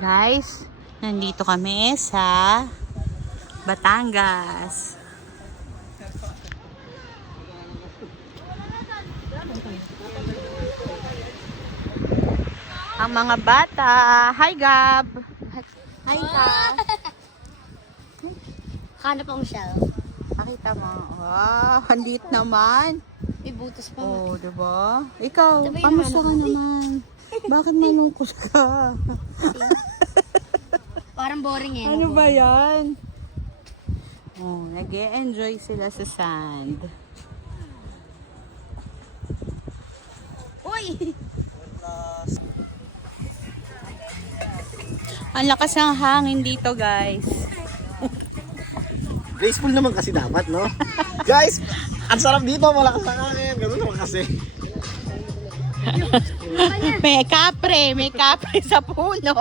Guys, nandito kami sa Batangas. Ang mga bata. Hi, Gab. Hi, Gab. Hanap ang shell. Nakita mo. Wow, handit naman. May butas pa. Oh, diba? Ikaw, Diba yung kamusta hanap ka mo? naman? Bakit malungkot ka? Parang boring eh. Ano ba yan? Oh, nag-e-enjoy sila sa sand. Uy! Ang lakas ng hangin dito, guys. Graceful naman kasi dapat, no? Guys, ang sarap dito, malakas ang hangin. Ganun naman kasi. May kapre sa puno.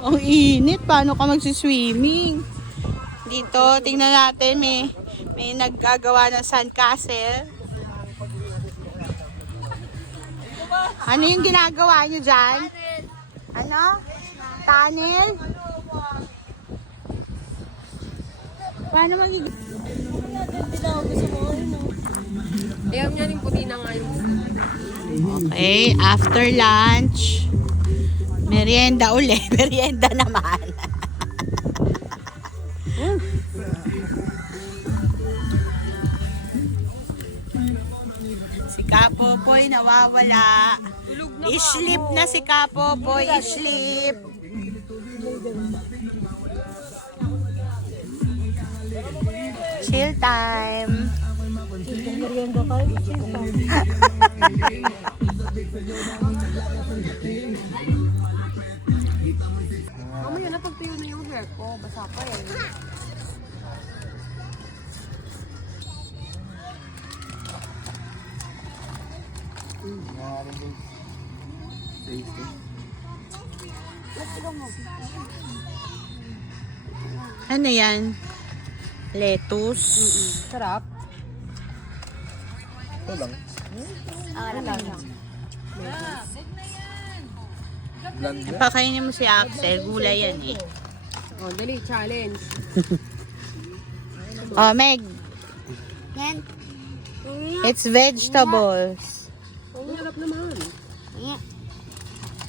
Ang init, paano ka magsiswimming? Dito, tingnan natin, may naggagawa ng sandcastle. Ano yung ginagawa nyo dyan? Ano? Tunnel? Paano magiging... Ayaw niya rin puti na nga yung... Okay, after lunch, merienda uli. Merienda naman. Si Kapopoy nawawala. I-sleep na si Kapopoy. I-sleep. Chill time. Mamaya na pagtuyo na yung hair ko. Basa pa eh. Ano yan? Lettuce. Sarap. Ito lang. Pakainin mo si Axel. Gulay yan eh. Oh, dali, challenge. Oh, Meg. Yan. It's vegetables.